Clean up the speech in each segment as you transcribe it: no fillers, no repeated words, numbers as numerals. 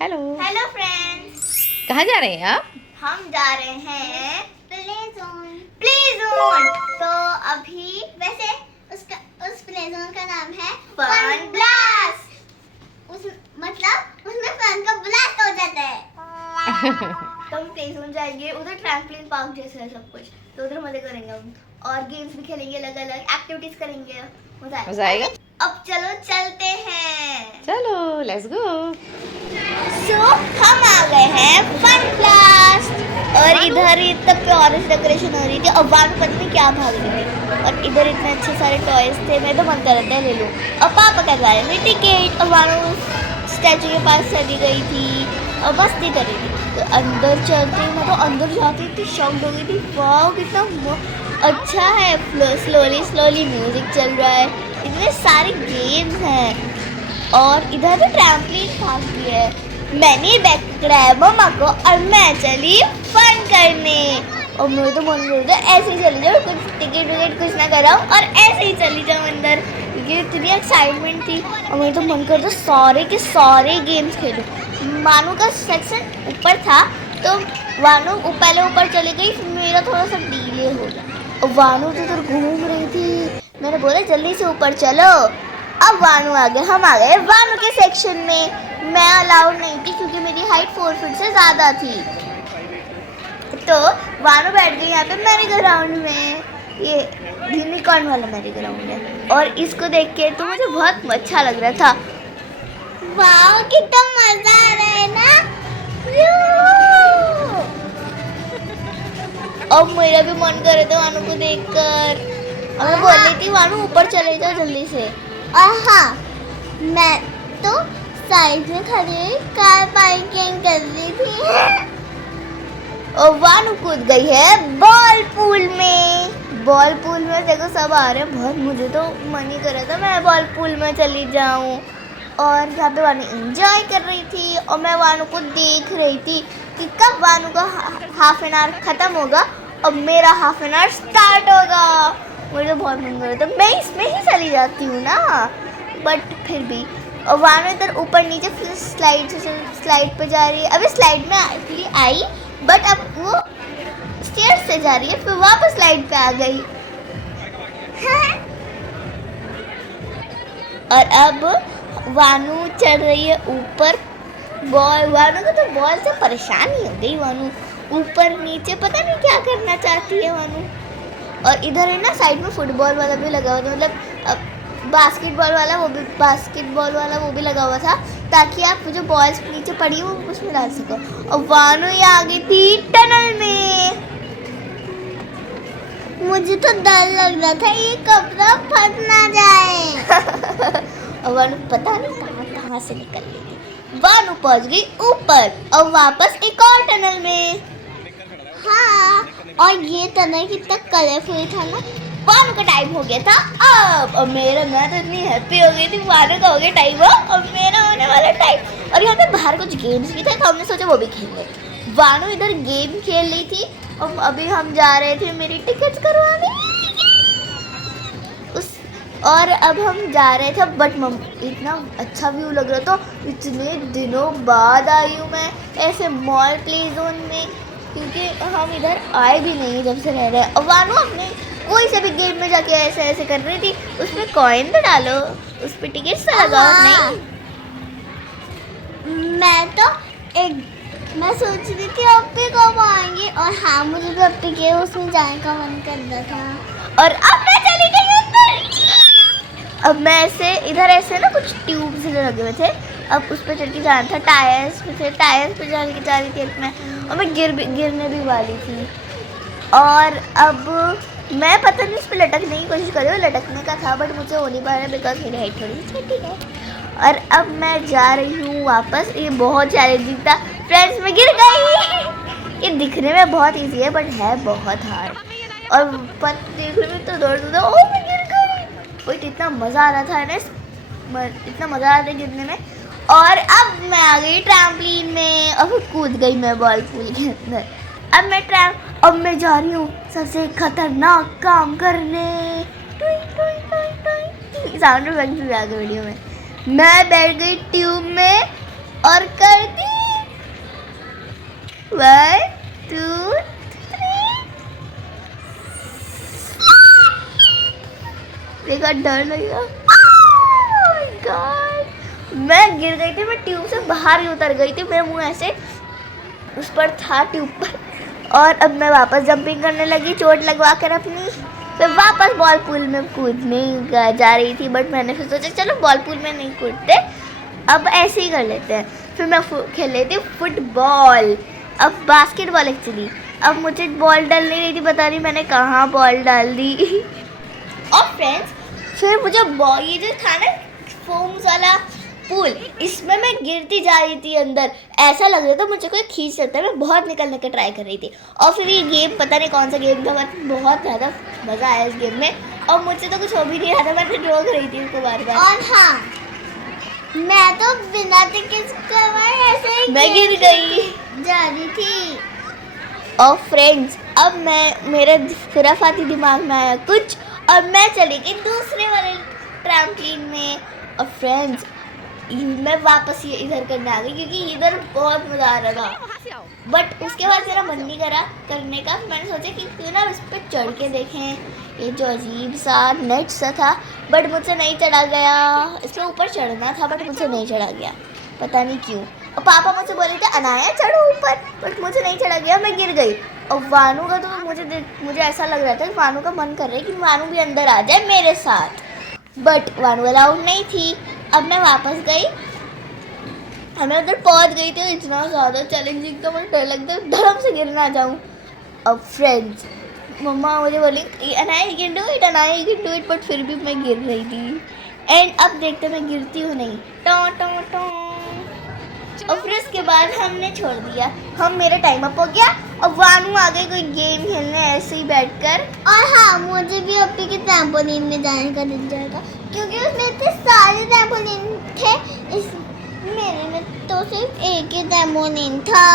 Hello. Hello friends, कहाँ जा रहे हैं आप? हम जा रहे हैं प्ले जोन। तो अभी वैसे उस प्ले जोन का नाम है फन ब्लास्ट। मतलब उसमें फन का ब्लास्ट हो जाता है। तो हम प्ले जोन जाएंगे, उधर ट्रैम्पलिन पार्क जैसा है सब कुछ, तो उधर मजे करेंगे हम और गेम्स भी खेलेंगे, अलग अलग एक्टिविटीज करेंगे, मजा आएगा। अब चलो चलते हैं। चलो लेट्स गो। सो हम आ गए हैं फन ब्लास्ट और इधर इतना प्यारी डेकोरेशन हो रही थी और वान पता नहीं क्या भाग रही थी और इधर इतने अच्छे सारे टॉयज थे। मैं तो मन कर रहा था ले लूं और पापा कटवा रहे थे टिकट और वानू स्टैचू के पास चली गई थी और मस्ती कर रही थी। तो अंदर चलते ही मैं तो अंदर जाती थी शॉक्ड हो गई थी। वाह कितना अच्छा है, स्लोली स्लोली म्यूजिक चल रहा है, इतने सारे गेम्स हैं और इधर तो ट्रैम्पलिन पार्क भी है। मैंने बैग पकड़ाया मम्मा को और मैं चली फन करने और मुझे तो मन कर रहा था ऐसे ही चली जाओ, कुछ टिकट विकेट कुछ ना कराओ और ऐसे ही चली जाओ अंदर, क्योंकि इतनी एक्साइटमेंट थी और मुझे तो मन कर रहा सारे के सारे गेम्स खेलूं। वानू का सेक्शन ऊपर था तो वानू पहले ऊपर चली गई, फिर मेरा थोड़ा सा डिले हो गया और वानू तो उधर घूम रही थी। मैंने बोला जल्दी से ऊपर चलो। अब वानू आ गए, हम आ गए वानू के सेक्शन में। मैं अलाउड नहीं थी क्योंकि मेरी हाइट 4 फीट से ज़्यादा थी, तो वानू बैठ गई यहाँ पे मैरी ग्राउंड में। ये यूनिकॉर्न वाला मैरी ग्राउंड है और इसको देख के तो मुझे बहुत अच्छा लग रहा था। वाह कितना मजा आ रहा है ना। अब मेरा भी मन कर रहा था वानू को देखकर और मैं बोल रही थी वानू ऊपर चले जाओ जल्दी से। और हाँ, मैं तो साइड में खड़ी कार पार्किंग कर रही थी और वानू कूद गई है बॉल पूल में। बॉल पूल में देखो सब आ रहे हैं, बहुत मुझे तो मन ही कर रहा था मैं बॉल पूल में चली जाऊं और यहाँ पे वानू एंजॉय कर रही थी और मैं वानू को देख रही थी कि कब वानू का हाफ एन आवर ख़त्म होगा और मेरा हाफ एन आवर स्टार्ट होगा। मुझे बहुत मन कर रहा था, मैं इसमें ही चली जाती हूँ ना, बट फिर भी। और वानू इधर ऊपर नीचे फिर स्लाइड पे जा रही है। अभी स्लाइड में एक्चुअली आई बट अब वो स्टेयर से जा रही है, फिर वापस स्लाइड पे आ गई। और अब वानू चढ़ रही है ऊपर बॉल। वानू को तो बॉल से परेशानी हो गई, वानू ऊपर नीचे पता नहीं क्या करना चाहती है वानू। और इधर है ना साइड में फुटबॉल वाला भी लगा हुआ था, मतलब बास्केटबॉल वाला वो भी लगा हुआ था ताकि आप जो बॉल्स नीचे पड़ी हो उसमें डाल सको। और वानू ये आ गई थी टनल में। मुझे तो डर लग रहा था ये कपड़ा फट ना जाए। और वानू पता नहीं कहाँ से निकल गई थी। वानू पहुंच गई ऊपर और वापस एक और टनल में। हाँ, और ये टनल कितना कलरफुल था ना। वानू का टाइम हो गया था अब और मेरा, मैं तो इतनी हैप्पी हो गई थी। वानू का हो गया टाइम और मेरा होने वाला टाइम। और यहाँ पे बाहर कुछ गेम्स भी थे तो हमने सोचा वो भी खेलेंगे। वानू इधर गेम खेल रही थी और अभी हम जा रहे थे मेरी टिकट्स करवाने और अब हम जा रहे थे बट इतना अच्छा व्यू लग रहा था। इतने दिनों बाद आई हूँ मैं ऐसे मॉल प्ले जोन में, क्योंकि हम इधर आए भी नहीं जब से रह रहे हैं। और वानू अपने कोई से भी गेम में जाके ऐसे ऐसे कर रही थी, उसमें कॉइन तो डालो, उस पर टिकट से लगाओ। नहीं, मैं सोच रही थी अब भी कब आएंगे और हाँ मुझे भी अब के उसमें जाने का मन कर रहा था और अब मैं चली गई अंदर। अब मैं ऐसे इधर ऐसे ना कुछ ट्यूब्स लगे हुए थे, अब उस पर चढ़ के जाना था। टायर्स पे जा रही थी मैं और मैं गिरने भी वाली थी। और अब मैं पता नहीं उस पर लटकने की कोशिश कर रही हूँ, लटकने का था बट मुझे हो नहीं पा रहा है बिकॉज मेरी हाइट थोड़ी सी छोटी है। और अब मैं जा रही हूँ वापस। ये बहुत चैलेंजिंग था फ्रेंड्स, मैं गिर गई। ये दिखने में बहुत इजी है बट है बहुत हार्ड और देखने में तो दौड़ दो। ओह मैं गिर गई, बट इतना मज़ा आ रहा था ना, इतना मज़ा आ रहा था गिरने में। और अब मैं आ गई ट्रैम्पलिन में और फिर कूद गई मैं बॉल पूल के अंदर। अब मैं जा रही हूँ सबसे खतरनाक काम करने। साउंड इफेक्ट भी आ गए वीडियो में। मैं बैठ गई ट्यूब में और करती 1 2 3। देखा, डर लगेगा। गॉड, मैं गिर गई थी, मैं ट्यूब से बाहर ही उतर गई थी, मेरा मुंह ऐसे उस पर था ट्यूब पर। और अब मैं वापस जंपिंग करने लगी चोट लगवा कर अपनी। फिर वापस बॉल पूल में कूदने जा रही थी, बट मैंने फिर सोचा चलो बॉल पूल में नहीं कूदते, अब ऐसे ही कर लेते हैं। फिर मैं खेल रही थी फुटबॉल, अब बास्केटबॉल एक्चुअली। अब मुझे बॉल डाल नहीं रही थी, पता नहीं मैंने कहाँ बॉल डाल दी। और फ्रेंड्स, फिर मुझे ये जो था ना फोम्स वाला पूल, इसमें मैं गिरती जा रही थी अंदर, ऐसा लग रहा था मुझे कोई खींच सकता है। मैं बहुत निकलने का ट्राई कर रही थी। और फिर ये गेम पता नहीं कौन सा गेम था, बट बहुत ज़्यादा मज़ा आया इस गेम में। और मुझसे तो कुछ हो भी नहीं रहा था, मैं तो रोक रही थी उसको बार बार। और हाँ, मैं तो बिना टिकट करवाए ऐसे ही मैं गिर गई जा रही थी। और फ्रेंड्स, अब मेरे खुराफाती दिमाग में आया कुछ, और मैं चली गई दूसरे वाले ट्रैम्पलिन में। और फ्रेंड्स, मैं वापस ये इधर करने आ गई, क्योंकि इधर बहुत मज़ा आ रहा था। बट उसके बाद मेरा मन नहीं करा करने का। मैंने सोचा कि क्यों ना इस पर चढ़ के देखें, ये जो अजीब सा नेट सा था, बट मुझसे नहीं चढ़ा गया। इसमें ऊपर चढ़ना था, बट मुझसे नहीं चढ़ा गया, पता नहीं क्यों। और पापा मुझसे बोले थे अनाया चढ़ो ऊपर, बट मुझे नहीं चढ़ा गया, मैं गिर गई। और वानू का तो मुझे ऐसा लग रहा था कि वानू का मन कर रहा है कि वानू भी अंदर आ जाए मेरे साथ, बट वानू अलाउड नहीं थी। अब मैं वापस गई, मैं उधर पहुंच गई थी, इतना ज़्यादा चैलेंजिंग था, मुझे डर लगता है धर्म से गिर ना जाऊँ। अब फ्रेंड्स, मम्मा मुझे बोली Anaya you can do it, Anaya you can do it, but फिर भी मैं गिर रही थी। एंड अब देखते मैं गिरती हूँ नहीं, टों टों टों। और फिर उसके बाद हमने छोड़ दिया, मेरा टाइम अप हो गया। और वानू आ गई कोई गेम खेलने ऐसे ही बैठकर। और हाँ, मुझे भी अपनी के ट्रैम्पोलिन में जाने का दिल जाएगा, क्योंकि उसमें इतने सारे ट्रैम्पोलिन थे, इस मेरे में तो सिर्फ एक ही ट्रैम्पोलिन था।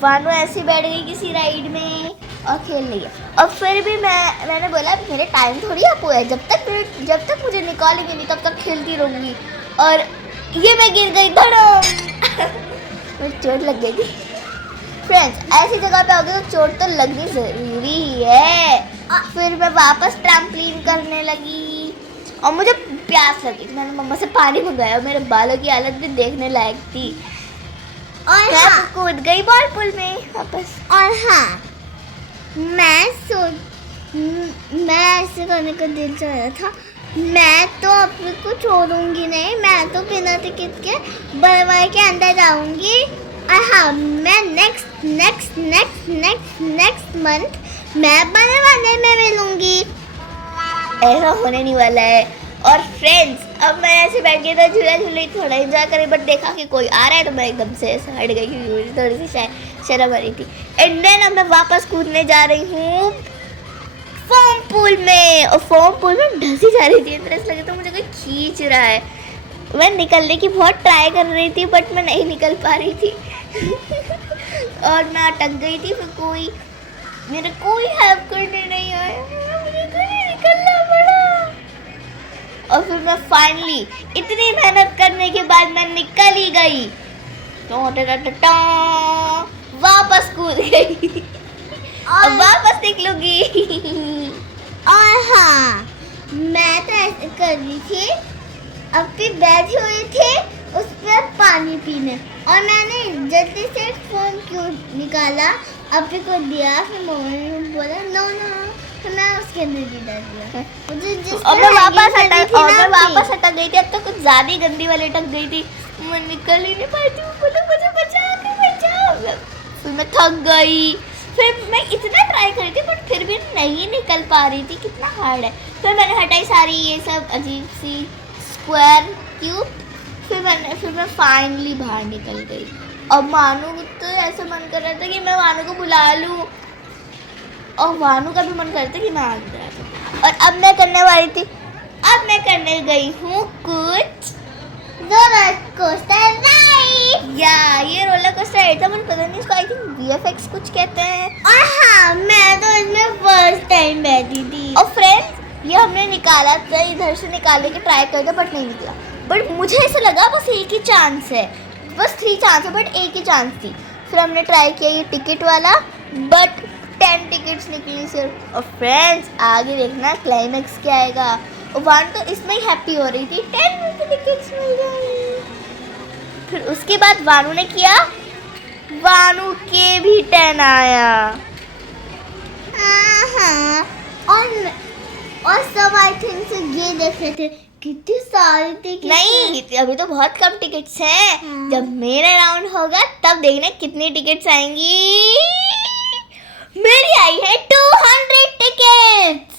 वानू ऐसे बैठ गई किसी राइड में और खेल रही है। और फिर भी मैंने बोला मेरे टाइम थोड़ी अप हुआ है, जब तक मुझे निकालेंगे नहीं तब तक खेलती रहूँगी। और ये मैं गिर गई, धड़म। मुझे चोट लग गई थी। फ्रेंड्स, ऐसी जगह पे आओगे तो चोट तो लगनी ज़रूरी है। फिर मैं वापस ट्रैम्पलिन करने लगी और मुझे प्यास लगी, मैंने मम्मा से पानी मंगाया। मेरे बालों की हालत भी देखने लायक थी। और मैं हाँ, कूद गई बॉल पूल में वापस। और हाँ, मैं ऐसे करने का दिल चाह रहा था। मैं तो अपने को छोड़ूंगी नहीं, मैं तो बिना टिकट के बरवाई के अंदर जाऊंगी। और हाँ, मैं नेक्स्ट मंथ मैं बरवाने में मिलूंगी। ऐसा होने नहीं वाला है। और फ्रेंड्स, अब मैं ऐसे बैठ गई था, झूला झूली, थोड़ा एंजॉय करी, बट देखा कि कोई आ रहा है तो मैं एकदम से ऐसे हट गई, क्योंकि मुझे थोड़ी सी शर्म आ रही थी। एंड देन अब मैं वापस कूदने जा रही हूँ फोम पूल में। और फोम पूल में ढसी जा रही थी, ऐसा लगा तो मुझे कोई खींच रहा है। मैं निकलने की बहुत ट्राई कर रही थी, बट मैं नहीं निकल पा रही थी। और मैं अटक गई थी, फिर मेरे कोई हेल्प करने नहीं आया, मुझे कहीं निकलना पड़ा। और फिर मैं फाइनली इतनी मेहनत करने के बाद मैं निकल ही गई, वापस कूद गई और वापस निकलूंगी। और हाँ, मैं तो ऐसे कर रही थी, अपनी बैठी हुई थी उस पर पानी पीने, और मैंने जल्दी से एक फोन क्यों निकाला, अपने को दिया। फिर मम्मा ने बोला नो, तो मैं उसके अंदर भी डाल दिया। मुझे जिस और मैं वापस हटा अटक गई थी। अब तो कुछ ज़्यादा ही गंदी वाली अटक गई थी, मैं निकल ही नहीं पाती हूँ। बोलो मुझे बचाओ। फिर मैं थक गई। फिर मैं इतना ट्राई कर रही थी, बट फिर भी नहीं निकल पा रही थी, कितना हार्ड है। फिर मैंने हटाई सारी ये सब अजीब सी स्क्वायर ट्यूब। फिर मैं फाइनली बाहर निकल गई। और मानू तो ऐसा मन कर रहा था कि मैं मानू को बुला लूँ, और वानू का भी मन करता कि मैं अंदर आ जाऊँ। और अब मैं करने गई हूँ कुछ रोलर कोस्टर राइड। ये रोलर कोस्टर राइड था, मुझे पता नहीं इसको, आई थिंक VFX कुछ कहते हैं। और हाँ, मैं तो इसमें फर्स्ट टाइम बैठी थी। और फ्रेंड्स, ये हमने निकाला था, इधर से निकालने के ट्राई करते बट नहीं निकला। बट मुझे ऐसा लगा बस एक ही चांस है, बस 3 चांस है बट एक ही चांस थी। फिर हमने ट्राई किया ये टिकट वाला, बट 10 टिकट्स निकली सिर्फ। और फ्रेंड्स आगे देखना क्लाइमेक्स क्या आएगा। और वान तो इसमें ही हैप्पी हो रही थी, 10 टिकट्स मिल गई। फिर उसके बाद वानू ने किया, वानू के भी 10 आया। हाँ, और सब आई थिंक से ये देख रहे थे कितनी सारी टिकट। नहीं, अभी तो बहुत कम टिकट्स हैं। हाँ। जब मेरा राउंड होगा तब देखना कितनी टिकट्स आएंगी। मेरी आई है 200 टिकट्स।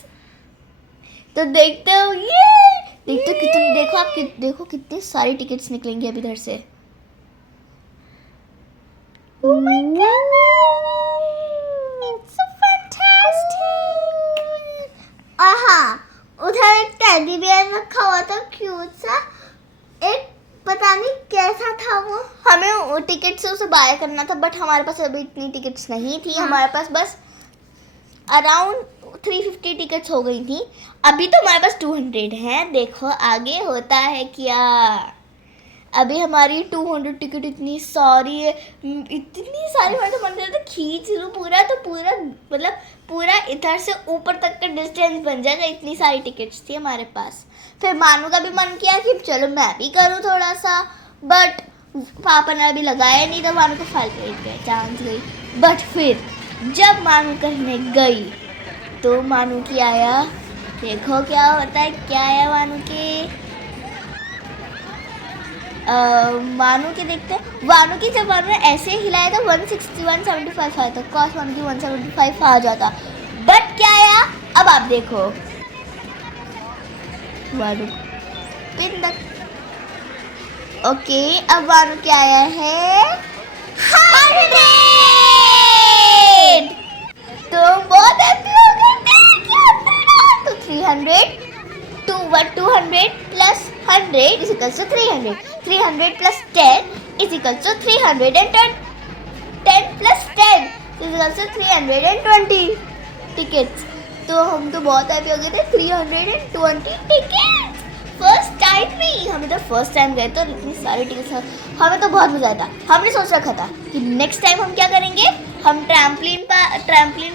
तो देखते हो ये, देखते हो कितनी, देखो आप देखो कितनी सारी टिकट्स निकलेंगी अब इधर से। Oh my God, it's so fantastic. हाँ, उधर एक टेडी बियर रखा हुआ था क्यूट सा, एक पता नहीं कैसा था वो। हमें वो टिकट से उसे बाय करना था, बट हमारे पास अभी इतनी टिकट्स नहीं थी। हाँ। हमारे पास बस अराउंड 350 टिकट्स हो गई थी। अभी तो हमारे पास 200 हैं। देखो आगे होता है क्या। अभी हमारी 200 टिकट इतनी सारी है, इतनी सारी। मैं तो मन कर रहा था खींच लूँ पूरा, तो पूरा मतलब पूरा इधर से ऊपर तक का डिस्टेंस बन जाएगा, इतनी सारी टिकट्स थी हमारे पास। फिर मानू का भी मन किया कि चलो मैं भी करूँ थोड़ा सा, बट पापा ने अभी लगाया नहीं, तो मानू को फालतू गया, चांस गई। बट फिर जब मानू करने गई तो मानू की आया, देखो क्या होता है, क्या आया मानू के। मानू के देखते हैं, वानू की जब वानू ने ऐसे हिलाया था 160 175 आया था, कॉस वानू की 175 आ जाता। बट क्या आया अब आप देखो, वानू पिन तक। ओके, अब वानू क्या आया है 100। तो बहुत हैप्पी हो गए। तो 300 200 plus 100 is equals to 300. 300 plus 10 is equals to 310. 10 plus 10 is equals to 320 tickets. तो हम तो बहुत हैप्पी हो गए थे, 320 टिकट्स फर्स्ट टाइम में। हमें तो फर्स्ट टाइम गए तो इतनी सारी टिकट्स, हमें तो बहुत मज़ा आया था। हमने सोच रखा था कि नेक्स्ट टाइम हम क्या करेंगे, हम ट्रैम्पलिन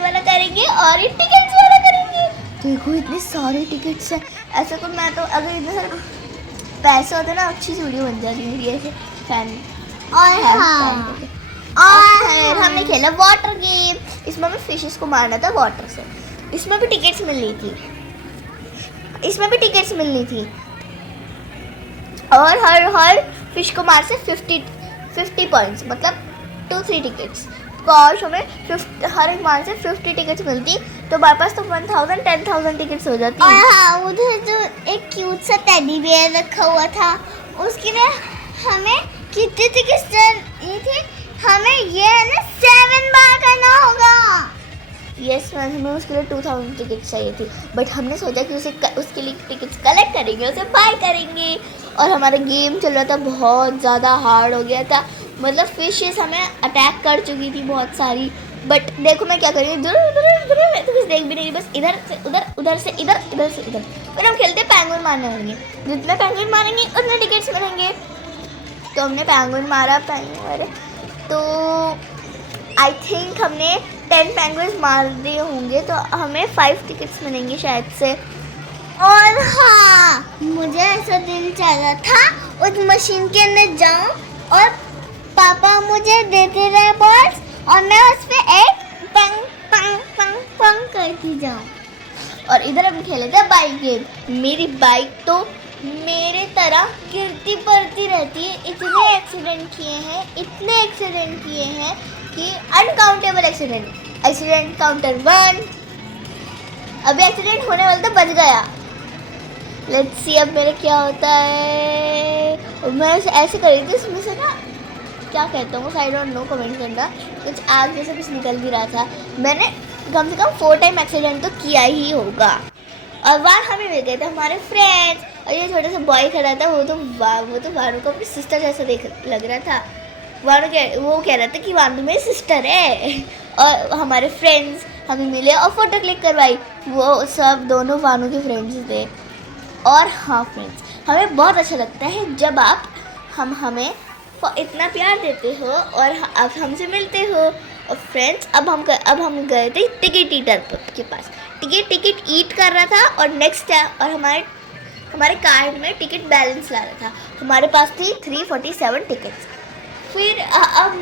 वाला करेंगे और ये टिकट्स वाला करेंगे। देखो इतनी सारी टिकट्स हैं। ऐसे तो मैं तो अगर इतने सारे पैसे होते ना, अच्छी सी वीडियो बन जाती मेरी ऐसे फैन। और हाँ, और फिर हमने खेला वाटर गेम। इसमें हमें फिशेस को मारना था वाटर से। इसमें भी टिकट्स मिलनी थी, और हर फिश को मार से 50 पॉइंट्स, मतलब 2-3 टिकट्स। कॉश हमें हर एक मार से 50 टिकट्स मिलती, तो हमारे पास तो 10,000 टिकट्स हो जाती। और हाँ, उधर जो एक क्यूट सा टेडी बियर रखा हुआ था, उसके लिए हमें कितने टिकट्स चाहिए थे, हमें ये है ना 7 बार करना होगा। यस मैम, हमें उसके लिए 2000 टिकट्स चाहिए थी, बट हमने सोचा कि उसके लिए टिकट्स कलेक्ट करेंगे, उसे बाय करेंगे। और हमारा गेम चल रहा था, बहुत ज़्यादा हार्ड हो गया था, मतलब फिशेस हमें अटैक कर चुकी थी बहुत सारी। बट देखो मैं क्या करूँगी, मैं तो कुछ देख भी नहीं, बस इधर से उधर, उधर से इधर, इधर से इधर। फिर हम खेलते पेंगुइन मारने होंगे, जितने पेंगुइन मारेंगे उतने टिकट्स मिलेंगे। तो हमने पेंगुइन मारा, तो आई थिंक हमने 10 पेंगुइन्स मार दिए होंगे, तो हमें 5 टिकट्स मिलेंगे शायद से। और हाँ, मुझे ऐसा दिल चाह रहा था उस मशीन के अंदर जाऊं और पापा मुझे देते रहे बॉल्स और मैं उस पे एक पंग पंग पंग पंग करती जाऊं। और इधर हम खेले थे बाइक गेम। मेरी बाइक तो मेरे तरह गिरती पड़ती रहती है। इतने एक्सीडेंट किए हैं कि अनकाउंटेबल एक्सीडेंट काउंटर 1। अभी एक्सीडेंट होने वाला था, बच गया। लेट्स सी अब मेरे क्या होता है। मैं ऐसे कर रही थी, इसमें से ना क्या कहता हूँ, आई डोंट नो, कमेंट करना। कुछ आग जैसे कुछ निकल भी रहा था। मैंने कम से कम 4 टाइम एक्सीडेंट तो किया ही होगा। और वहाँ हमें मिल गए थे हमारे फ्रेंड्स, और ये छोटा सा बॉय खड़ा था, वो तो वानू को अपनी सिस्टर जैसा लग रहा था। वो कह रहा था कि वानू मेरी सिस्टर है। और हमारे फ्रेंड्स हमें मिले और फ़ोटो क्लिक करवाई। वो सब दोनों वानू के फ्रेंड्स थे। और हाँ फ्रेंड्स, हमें बहुत अच्छा लगता है जब आप हमें इतना प्यार देते हो और अब हमसे मिलते हो। और फ्रेंड्स, अब हम गए थे टिकट ईटर के पास। टिकट ईट कर रहा था और नेक्स्ट और हमारे कार्ड में टिकट बैलेंस ला रहा था। हमारे पास थी 347 टिकट्स। फिर अब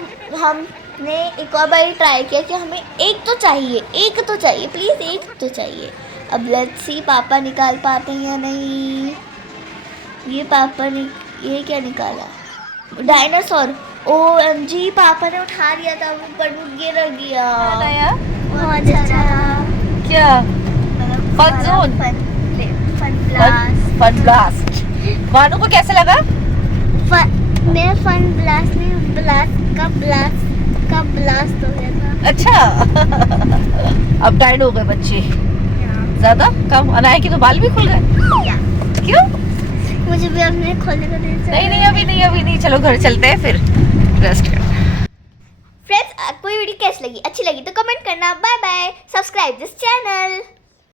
हमने एक और बार ट्राई किया कि हमें एक तो चाहिए प्लीज़, एक तो चाहिए। अब लेट्स सी पापा निकाल पाते हैं या नहीं। ये पापा ने ये क्या निकाला? डायनासोर। OMG, पापा ने उठा लिया था वो, पर वो गिर गया। नया बहुत अच्छा क्या? Fun zone, fun blast. वानू को कैसे लगा? मेरा फन ब्लास्ट में ब्लास्ट हो गया था। अच्छा। अब टाइड हो गए बच्चे ज्यादा कम। अनाया की तो बाल भी खुल गए। क्यों? मुझे भी अपने खोलने का दिल चाह रहा है। नहीं अभी नहीं। चलो घर चलते हैं फिर रेस्ट करना। फ्रेंड्स, आपको ये वीडियो कैसी लगी? अच्छी लगी तो कमेंट करना। Bye bye. Subscribe this channel.